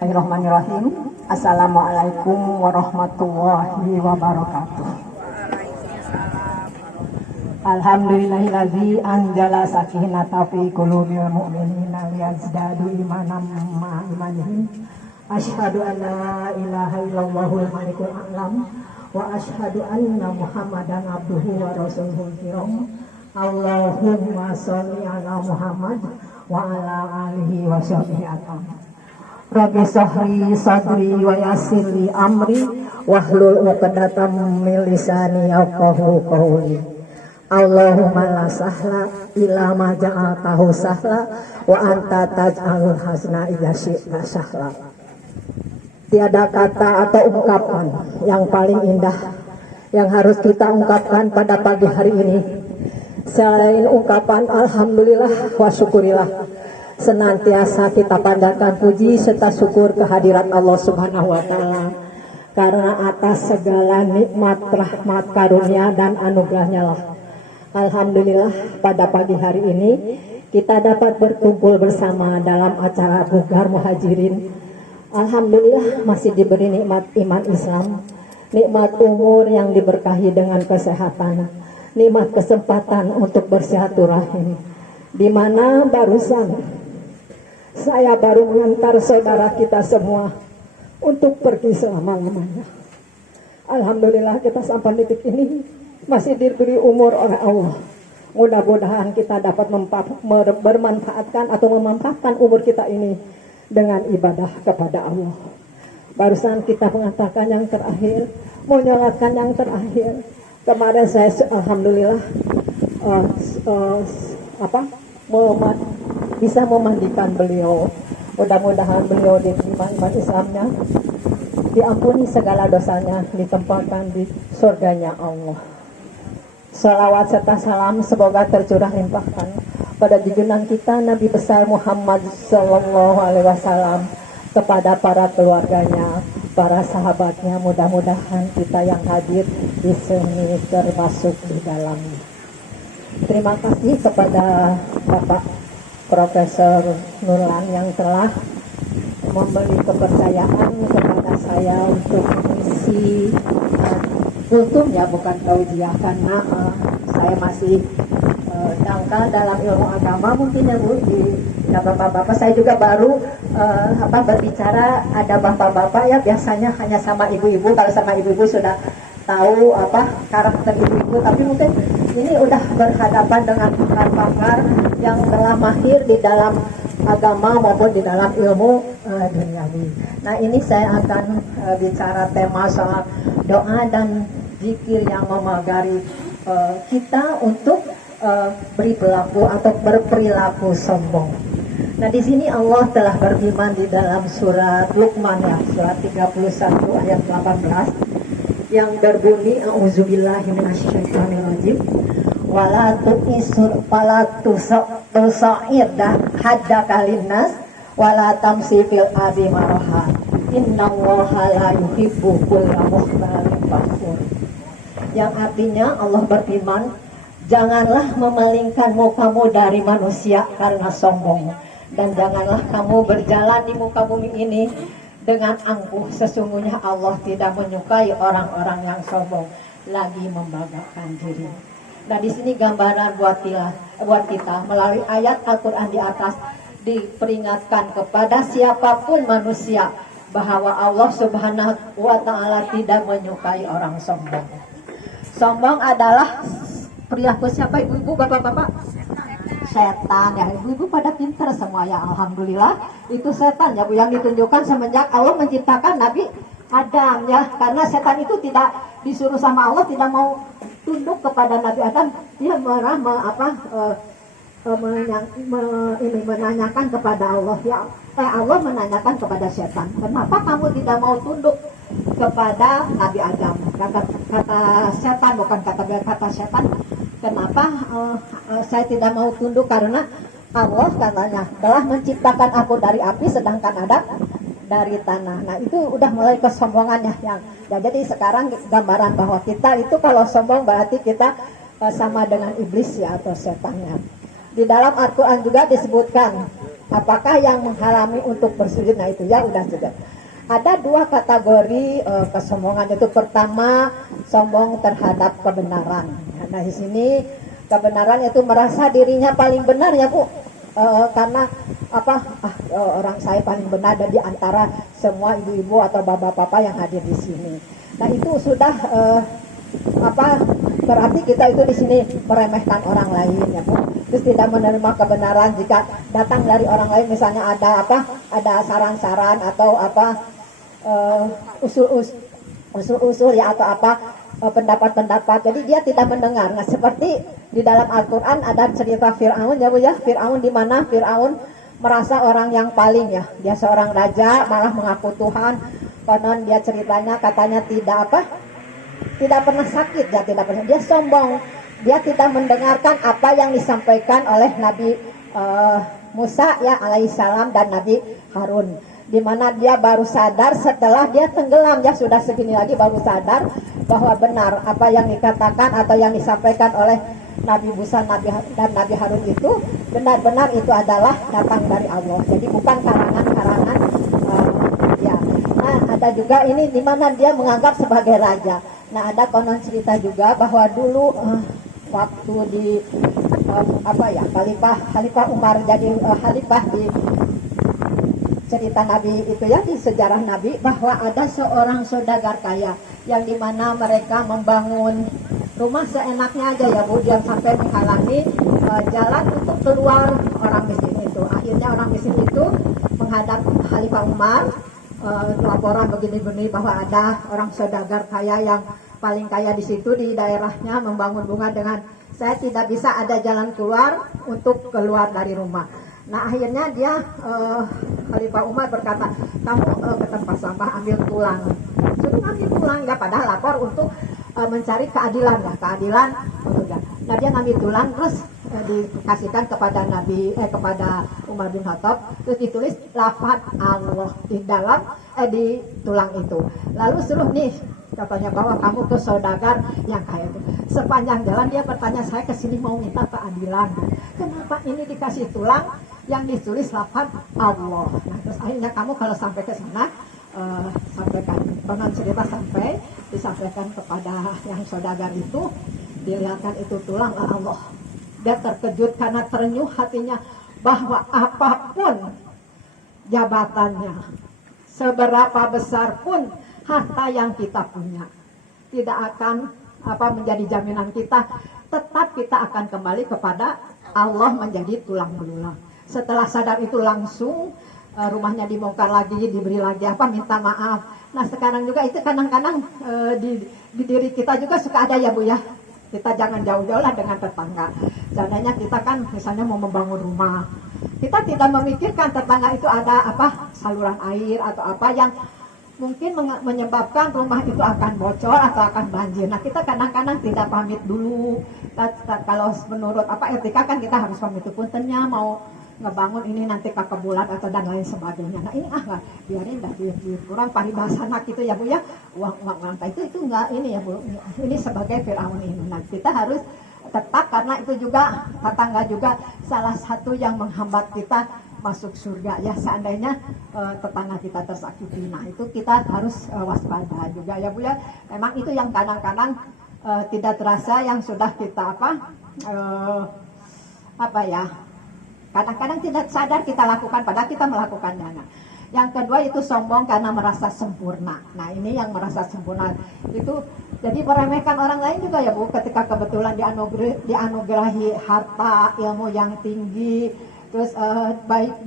Bismillahirrahmanirrahim. Assalamualaikum warahmatullahi wabarakatuh. Alhamdulillahillazi anjala sakinata fi qulubil mu'minina liyazdadu imanan ma'a imanihim. Asyhadu an la ilaha illallahul malikul a'lam wa asyhadu anna Muhammadan abduhu wa rasuluhul kiram. Allahumma sholli ala Muhammad wa ala alihi wa sahbihi atam. Rabbi sahri sadri wa yassirli amri wahlul 'uqdatam min lisani yafqahu qawli. Allahumma la sahla illa ma ja'altahu sahla wa anta taj'alul hazna idza syi'ta sahla. Tiada kata atau ungkapan yang paling indah yang harus kita ungkapkan pada pagi hari ini selain ungkapan alhamdulillah wa syukurillah. Senantiasa kita pandatkan puji serta syukur kehadirat Allah Subhanahu wa taala karena atas segala nikmat, rahmat, karunia dan anugerahnya lah. Alhamdulillah pada pagi hari ini kita dapat berkumpul bersama dalam acara Bugar Muhajirin. Alhamdulillah masih diberi nikmat iman Islam, nikmat umur yang diberkahi dengan kesehatan, nikmat kesempatan untuk bersilaturahim, di mana barusan saya baru mengantar saudara kita semua untuk pergi selama-lamanya. Alhamdulillah kita sampai titik ini masih diberi umur oleh Allah. Mudah-mudahan kita dapat bermanfaatkan atau memanfaatkan umur kita ini dengan ibadah kepada Allah. Barusan kita mengatakan yang terakhir, menyolatkan yang terakhir. Kemarin saya alhamdulillah bisa memandikan beliau. Mudah-mudahan beliau diterima iman Islamnya, diampuni segala dosanya, ditempatkan di surganya Allah. Salawat serta salam semoga tercurah limpahkan pada junjungan kita Nabi besar Muhammad Sallallahu Alaihi Wasallam, kepada para keluarganya, para sahabatnya. Mudah-mudahan kita yang hadir di sini termasuk di dalamnya. Terima kasih kepada Bapak Profesor Nurlan yang telah memberi kepercayaan kepada saya untuk mengisi kultum, ya bukan tausiah, karena saya masih dangkal dalam ilmu agama mungkin ya Bu. Ya bapak-bapak, saya juga baru berbicara, ada bapak-bapak ya biasanya hanya sama ibu-ibu. Kalau sama ibu-ibu sudah tahu karakter ibu-ibu, tapi mungkin ini udah berhadapan dengan pakar-pakar yang telah mahir di dalam agama maupun di dalam ilmu duniawi. Nah ini saya akan bicara tema soal doa dan zikir yang memagari kita untuk berperilaku atau berperilaku sombong. Nah di sini Allah telah berfirman di dalam surat Luqman, ya, surat 31 ayat 18 yang berbunyi auzubillahi minasyaitonirrajim wala tu'isur wala tusairda haddaka linnas wala tamsi fil ardi maraha innallaha la yuhibbu kulla mukhtalin fakhur. Yang artinya Allah berfirman, janganlah memalingkan mukamu dari manusia karena sombong, dan janganlah kamu berjalan di muka bumi ini dengan angkuh. Sesungguhnya Allah tidak menyukai orang-orang yang sombong lagi membanggakan diri. Nah di sini gambaran buat kita melalui ayat Al-Quran di atas diperingatkan kepada siapapun manusia bahwa Allah Subhanahu wa Ta'ala tidak menyukai orang sombong. Sombong adalah perilaku siapa, ibu-ibu, bapak-bapak? Setan, ya. Ibu-ibu pada pinter semua, ya, alhamdulillah. Itu setan, ya Bu, yang ditunjukkan semenjak Allah menciptakan Nabi Adam, ya. Karena setan itu tidak disuruh sama Allah, tidak mau tunduk kepada Nabi Adam. Dia menanyakan kepada Allah, ya, Allah menanyakan kepada setan, kenapa kamu tidak mau tunduk kepada Nabi Adam? Kata setan, bukan kata setan, kenapa saya tidak mau tunduk? Karena Allah katanya telah menciptakan aku dari api, sedangkan Adam dari tanah. Nah itu udah mulai kesombongannya yang. Ya, jadi sekarang gambaran bahwa kita itu kalau sombong berarti kita sama dengan iblis, ya, atau setannya. Di dalam Al-Quran juga disebutkan Apakah yang menghalangi untuk bersujud? Nah itu ya udah sujud. Ada dua kategori kesombongan, itu pertama sombong terhadap kebenaran. Nah di sini kebenaran itu merasa dirinya paling benar ya Bu, karena orang saya paling benar dari antara semua ibu-ibu atau bapak-bapak yang hadir di sini. Nah itu sudah berarti kita itu di sini meremehkan orang lain ya Bu. Terus tidak menerima kebenaran jika datang dari orang lain, misalnya ada saran-saran atau usul-usul ya atau pendapat-pendapat. Jadi dia tidak mendengar. Nah seperti di dalam Al-Quran ada cerita Fir'aun ya Bu ya. Fir'aun, di mana Fir'aun merasa orang yang paling ya. Dia seorang raja malah mengaku Tuhan. Konon dia ceritanya katanya tidak pernah sakit ya, tidak pernah. Dia sombong. Dia tidak mendengarkan apa yang disampaikan oleh Nabi Musa ya alaihissalam dan Nabi Harun, di mana dia baru sadar setelah dia tenggelam ya, sudah segini lagi baru sadar bahwa benar apa yang dikatakan atau yang disampaikan oleh Nabi Musa dan Nabi Harun itu benar-benar itu adalah datang dari Allah, jadi bukan karangan-karangan ya. Nah ada juga ini di mana dia menganggap sebagai raja. Nah ada konon cerita juga bahwa dulu waktu di Khalifah Umar jadi khalifah, di cerita Nabi itu ya, di sejarah Nabi, bahwa ada seorang saudagar kaya yang dimana mereka membangun rumah seenaknya aja ya Bu, yang sampai menghalangi jalan untuk keluar orang miskin itu. Akhirnya orang miskin itu menghadap Khalifah Umar, laporan begini-begini bahwa ada orang saudagar kaya yang paling kaya di situ di daerahnya membangun rumah dengan saya tidak bisa ada jalan keluar untuk keluar dari rumah. Nah akhirnya dia Khalifah Umar berkata, kamu ke tempat sampah ambil tulang. Sudah ambil tulang ya, padahal lapor untuk mencari keadilan ya, keadilan. Nah dia ngambil tulang terus dikasihkan kepada kepada Umar bin Khattab, terus ditulis lafaz Allah di dalam di tulang itu. Lalu suruh nih, katanya bahwa kamu ke saudagar yang kaya itu. Sepanjang jalan dia bertanya, saya kesini mau minta keadilan. Kenapa ini dikasih tulang yang ditulis lafaz Allah? Nah, terus akhirnya kamu kalau sampai ke sana sampaikan, konon cerita sampai disampaikan kepada yang saudagar itu, dilihatkan itu tulang Allah. Dia terkejut karena terenyuh hatinya bahwa apapun jabatannya, seberapa besar pun harta yang kita punya, tidak akan menjadi jaminan kita, tetap kita akan kembali kepada Allah menjadi tulang belulang. Setelah sadar itu langsung rumahnya dibongkar lagi, diberi lagi minta maaf. Nah sekarang juga itu kadang-kadang di diri kita juga suka ada ya Bu ya. Kita jangan jauh-jauh lah dengan tetangga. Seandainya kita kan misalnya mau membangun rumah, kita tidak memikirkan tetangga itu ada saluran air atau yang mungkin menyebabkan rumah itu akan bocor atau akan banjir. Nah kita kadang-kadang tidak pamit dulu. Kalau menurut etika kan kita harus pamit itu puntennya mau ngebangun ini nanti ke bulan atau dan lain sebagainya. Nah ini biarin dah kurang paribasa gitu ya Bu ya. Uang itu enggak ini ya Bu. Ini sebagai Fir'aun ini. Nah kita harus tetap, karena itu juga tetangga juga salah satu yang menghambat kita masuk surga ya, seandainya tetangga kita tersakiti. Nah itu kita harus waspada juga ya Bu ya. Memang itu yang kadang-kadang tidak terasa yang sudah kita kadang-kadang tidak sadar kita lakukan, padahal kita melakukannya. Nah, yang kedua itu sombong karena merasa sempurna. Nah ini yang merasa sempurna itu jadi meremehkan orang lain juga ya Bu, ketika kebetulan dianugerahi harta, ilmu yang tinggi, terus baik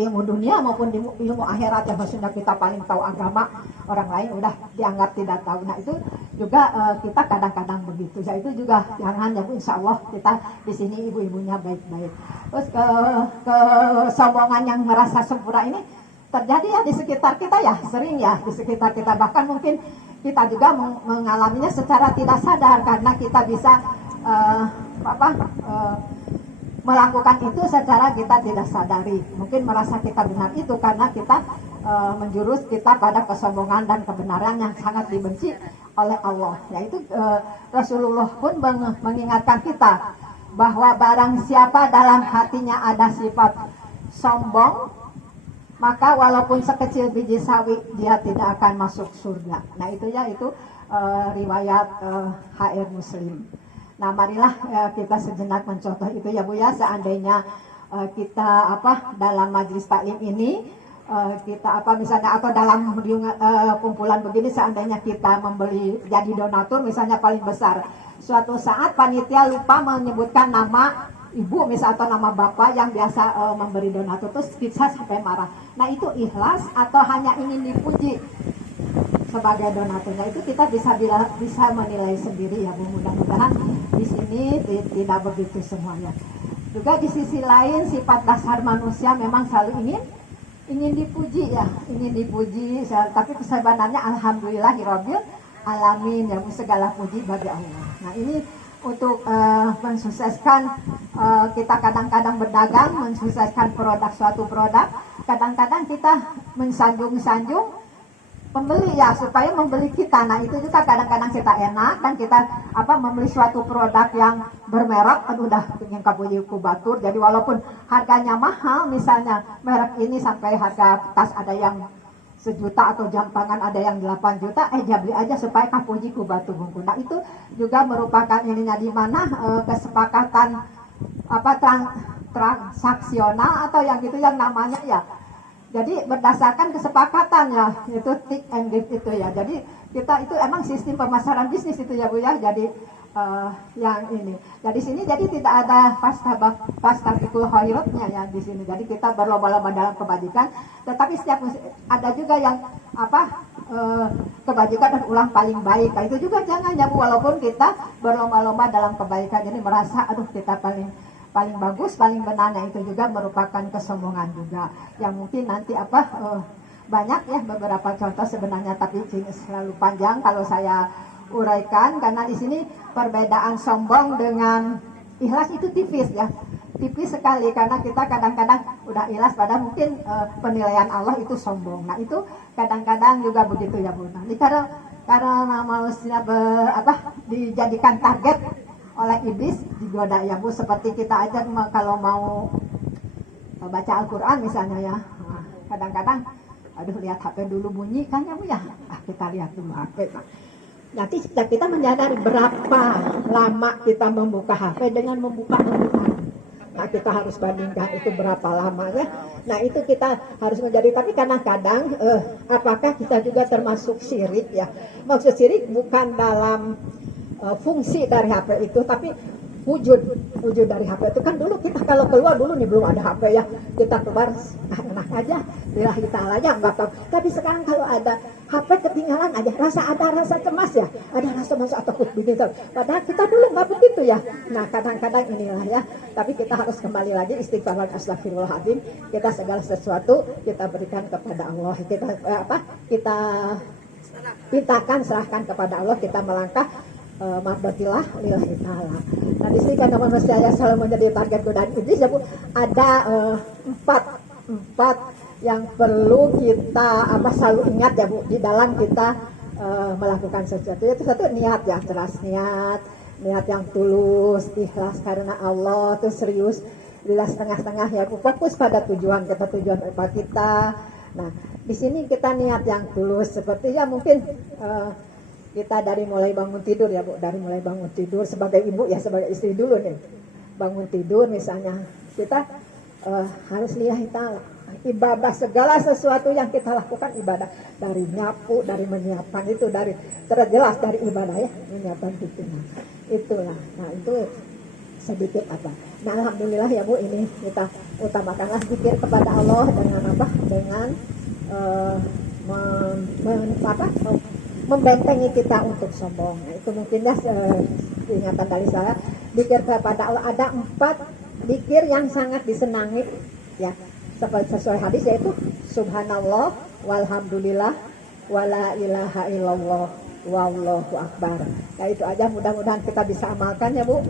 ilmu dunia maupun ilmu akhirat, yang maksudnya kita paling tahu agama, orang lain udah dianggap tidak tahu. Nah itu juga kita kadang-kadang begitu ya, itu juga jangan ya Bu. Insya Allah kita di sini ibu-ibunya baik-baik. Terus kesombongan yang merasa sempurna ini terjadi ya di sekitar kita ya, sering ya di sekitar kita, bahkan mungkin kita juga mengalaminya secara tidak sadar, karena kita bisa melakukan itu secara kita tidak sadari. Mungkin merasa kita benar itu karena kita menjurus kita pada kesombongan dan kebenaran yang sangat dibenci oleh Allah. Yaitu Rasulullah pun mengingatkan kita bahwa barang siapa dalam hatinya ada sifat sombong, maka walaupun sekecil biji sawi dia tidak akan masuk surga. Nah itu ya, itu riwayat HR Muslim. Nah marilah kita sejenak mencontoh itu ya Bu ya. Seandainya kita dalam majelis taklim ini kita misalnya, atau dalam kumpulan begini, seandainya kita membeli jadi donatur misalnya paling besar, suatu saat panitia lupa menyebutkan nama ibu misalnya atau nama bapak yang biasa memberi donatur, terus kita sampai marah. Nah itu ikhlas atau hanya ingin dipuji sebagai donaturnya, itu kita bisa menilai sendiri ya Bu. Mudah-mudahan di sini tidak begitu semuanya. Juga di sisi lain, sifat dasar manusia memang selalu ingin dipuji ya, ingin dipuji. Tapi sebenarnya alhamdulillahirabbil alamin ya Bu, segala puji bagi Allah. Nah ini untuk mensukseskan, kita kadang-kadang berdagang, mensukseskan suatu produk, kadang-kadang kita mensanjung-sanjung pembeli ya, supaya membeli kita. Nah itu juga kadang-kadang kita enak, dan kita membeli suatu produk yang bermerek, udah ingin kabuji kubatur. Jadi walaupun harganya mahal, misalnya merek ini sampai harga tas ada yang 1 juta, atau jam tangan ada yang 8 juta, beli aja supaya kapuji kubatur bungku. Nah itu juga merupakan ininya, di mana kesepakatan transaksional atau yang gitu yang namanya ya. Jadi berdasarkan kesepakatan ya, itu take and give itu ya. Jadi kita itu emang sistem pemasaran bisnis itu ya Bu ya. Jadi yang ini. Jadi sini jadi tidak ada fastabiqul khairatnya ya di sini. Jadi kita berlomba-lomba dalam kebajikan, tetapi setiap ada juga yang kebajikan dan ulang paling baik. Nah, itu juga jangan ya Bu, walaupun kita berlomba-lomba dalam kebaikan, jadi merasa aduh kita paling bagus, paling benar. Nah, itu juga merupakan kesombongan juga, yang mungkin nanti banyak ya beberapa contoh sebenarnya, tapi ini selalu panjang kalau saya uraikan, karena di sini perbedaan sombong dengan ikhlas itu tipis ya, tipis sekali, karena kita kadang-kadang udah ikhlas pada mungkin penilaian Allah itu sombong. Nah itu kadang-kadang juga begitu ya Bu. Nah, karena manusia dijadikan target oleh iblis, digoda ya Bu. Seperti kita aja kalau mau baca Al-Quran misalnya ya, kadang-kadang aduh lihat HP dulu bunyi kan ya Bu ya, kita lihat dulu HP. Nanti kita menyadari berapa lama kita membuka HP dengan membuka Al-Quran. Nah kita harus bandingkan itu berapa lamanya. Nah itu kita harus menjadi, tapi kadang-kadang apakah kita juga termasuk syirik ya. Maksud syirik bukan dalam fungsi dari HP itu, tapi wujud dari HP itu. Kan dulu kita kalau keluar dulu nih belum ada HP ya, kita keluar enak aja, lillahi ta'ala aja nggak tahu. Tapi sekarang kalau ada HP ketinggalan aja, ada rasa cemas ya, ada rasa masuk atau begini. Padahal kita dulu nggak begitu ya. Nah kadang-kadang inilah ya, tapi kita harus kembali lagi istighfar dan astagfirullahaladzim. Kita segala sesuatu kita berikan kepada Allah. Kita pintakan, serahkan kepada Allah. Kita melangkah marbatillah lillahi ta'ala. Nah di sini karena manusia yang selalu menjadi target godaan iblis ya Bu, ada empat yang perlu kita selalu ingat ya Bu, di dalam kita melakukan sesuatu. Itu satu, niat ya, jelas niat yang tulus, ikhlas karena Allah, itu serius, jelas setengah-setengah ya Bu, fokus pada tujuan kita. Nah di sini kita niat yang tulus, seperti ya mungkin kita dari mulai bangun tidur ya Bu, dari mulai bangun tidur sebagai ibu ya, sebagai istri dulu nih, bangun tidur misalnya kita harus lillahi ta'ala, ibadah, segala sesuatu yang kita lakukan ibadah, dari nyapu, dari menyiapkan, itu dari terjelas dari ibadah ya, menyiapkan itu. Itulah, nah itu sedikit Nah alhamdulillah ya Bu, ini kita utamakanlah zikir kepada Allah dengan dengan membentengi kita untuk sombong. Nah, itu mungkin ya ingatan dari saya. Zikir kepada Allah ada 4 zikir yang sangat disenangi ya, sesuai hadis, yaitu subhanallah walhamdulillah wala ilaha illallah wallahu akbar. Nah itu aja, mudah-mudahan kita bisa amalkan ya Bu.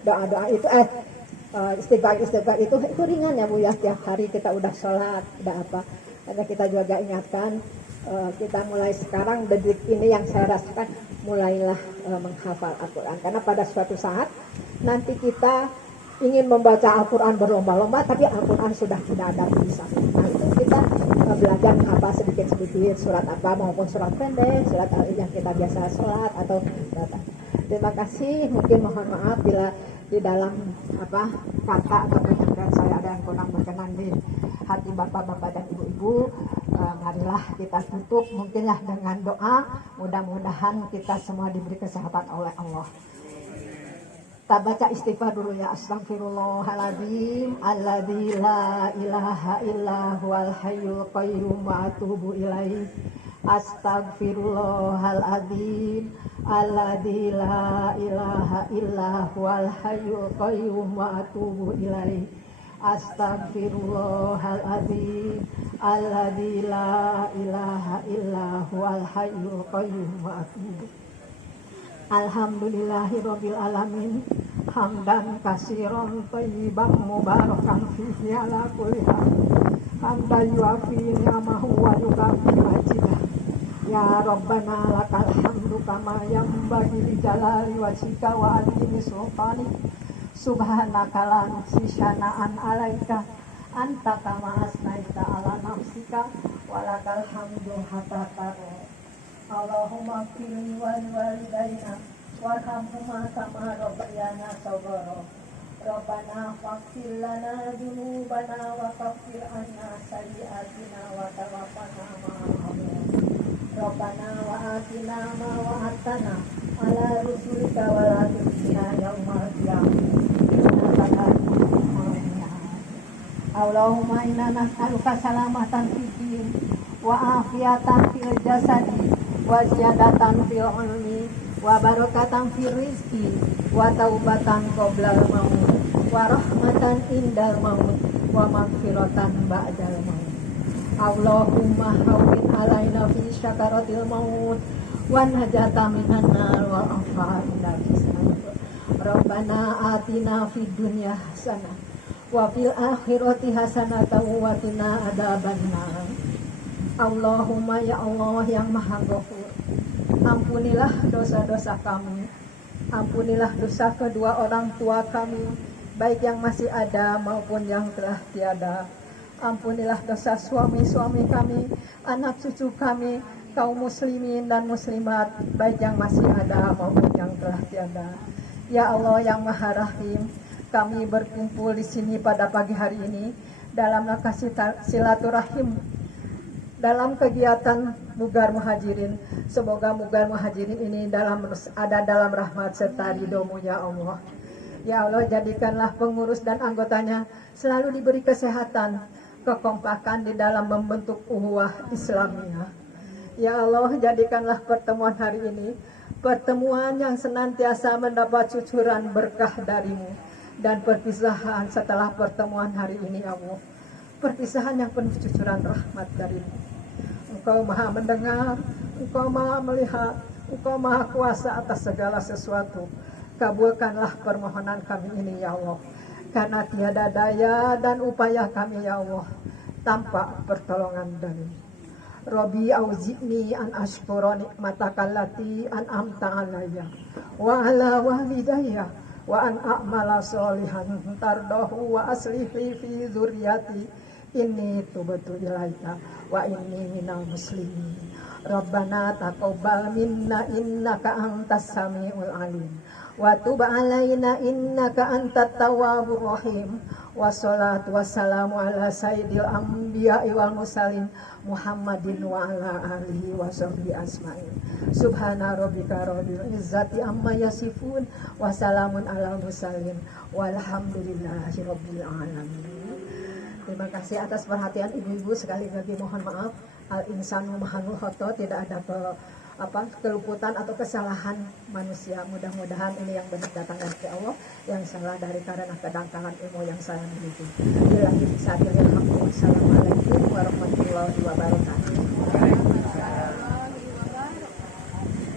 Doa-doa itu istighfar itu ringan ya Bu ya, tiap hari kita udah sholat, udah karena kita juga ingatkan, kita mulai sekarang, detik ini yang saya rasakan, mulailah menghafal Al-Quran. Karena pada suatu saat nanti kita ingin membaca Al-Quran berlomba-lomba, tapi Al-Quran sudah tidak ada di sana. Nah itu kita belajar apa sedikit-sedikit surat apa maupun surat pendek, surat yang kita biasa sholat atau baca. Terima kasih. Mungkin mohon maaf bila di dalam apa kata atau penyampaian saya ada yang kurang berkenan di hati bapak-bapak dan ibu-ibu. Marilah kita tutup mungkinlah dengan doa. Mudah-mudahan kita semua diberi kesehatan oleh Allah. Kita baca istighfar dulu ya. Astaghfirullahaladzim alladzi la ilaha illa huwal hayyul qayyum wa atubu ilaih. Astaghfirullahaladzim alladzi la ilaha illa huwal hayyul qayyum wa atubu ilaih. Astaghfirullahaladzim alladzi la ilaha illa huwal hayyul qayyum wa atubu. Alhamdulillahirabbil alamin hamdan katsiran thayyiban mubarakan fihi ala kulli hal. Hamdan yuafi ni'amahu wa yukafi majidah. Ya Rabbana lakal hamdu kama yanbaghi li jalali wajhika wa azimi sultanik. Subhanaka la nuhsi syana'an 'alaika anta kama asnaita ala nafsika wa lakal hamdu hatta tarda. Allahumma qini wal walidayna warhamhuma kama rabbayana shaghara. Rabbana faghfir lana dzunubana wa kaffir 'anna sayyi'atina wa tawaffana ma'al abrar. Rabbana wa atina ma wa'adtana 'ala rusulika wa la tukhzina yaumal qiyamah. Allahumma inna nas'aluka salamatan fid din wa afiatan fil jasadi wa ziyadatan fil ilmi wa barakatan fil rizqi wa taubatan qoblal maut wa rahmatan indal maut wa maghfiratan ba'dal maut. Allahumma hawwin alaina fi syakaratil maut wa najata minan nar wal afa inda hisab. Rabbana atina fid dunya hasanah wa fil akhirati hasanatan wa qina adzabannar. Allahumma ya Allah yang Maha Ghafur, ampunilah dosa-dosa kami, ampunilah dosa kedua orang tua kami, baik yang masih ada maupun yang telah tiada. Ampunilah dosa suami-suami kami, anak cucu kami, kaum muslimin dan muslimat, baik yang masih ada maupun yang telah tiada. Ya Allah yang Maha Rahim, kami berkumpul di sini pada pagi hari ini dalam rangka silaturahim dalam kegiatan Mugar Muhajirin. Semoga Mugar Muhajirin ini ada dalam rahmat serta ridho-Mu ya Allah. Ya Allah, jadikanlah pengurus dan anggotanya selalu diberi kesehatan, kekompakan di dalam membentuk ukhuwah Islamiyah. Ya Allah, jadikanlah pertemuan hari ini pertemuan yang senantiasa mendapat cucuran berkah dari-Mu, dan perpisahan setelah pertemuan hari ini ya Allah, perpisahan yang penuh cucuran rahmat dari-Mu. Engkau Maha mendengar, Engkau Maha melihat, Engkau Maha kuasa atas segala sesuatu. Kabulkanlah permohonan kami ini ya Allah, karena tiada daya dan upaya kami ya Allah tanpa pertolongan dari-Mu. Rabbi auzi'ni an ashkura nikmataka allati an'amta alayya wa ala walidayya wa an a'mala sholihan tardahu wa aslihi fi dzurriyyati inni tubtu ilaika wa inni minal muslimin. Rabbana taqabbal minna innaka antas samiul alim wa tub alaina innaka antat tawwabur rahim. Wassalatu wassalamu ala sayyidil anbiya'i wal mursalin Muhammadin wa ala alihi wa sahbihi asma'in. Subhana rabbika rabbil izzati amma yasifun wa salamun ala mursalin walhamdulillahi rabbil alamin. Terima kasih atas perhatian ibu-ibu. Sekali lagi mohon maaf, al-insanu mahanul khoto, tidak ada keluputan atau kesalahan manusia. Mudah-mudahan ini yang benar datangkan dari Allah, yang salah dari karena kedangkalan ilmu yang saya miliki. Bila bisa dilihat, Assalamualaikum warahmatullahi wabarakatuh.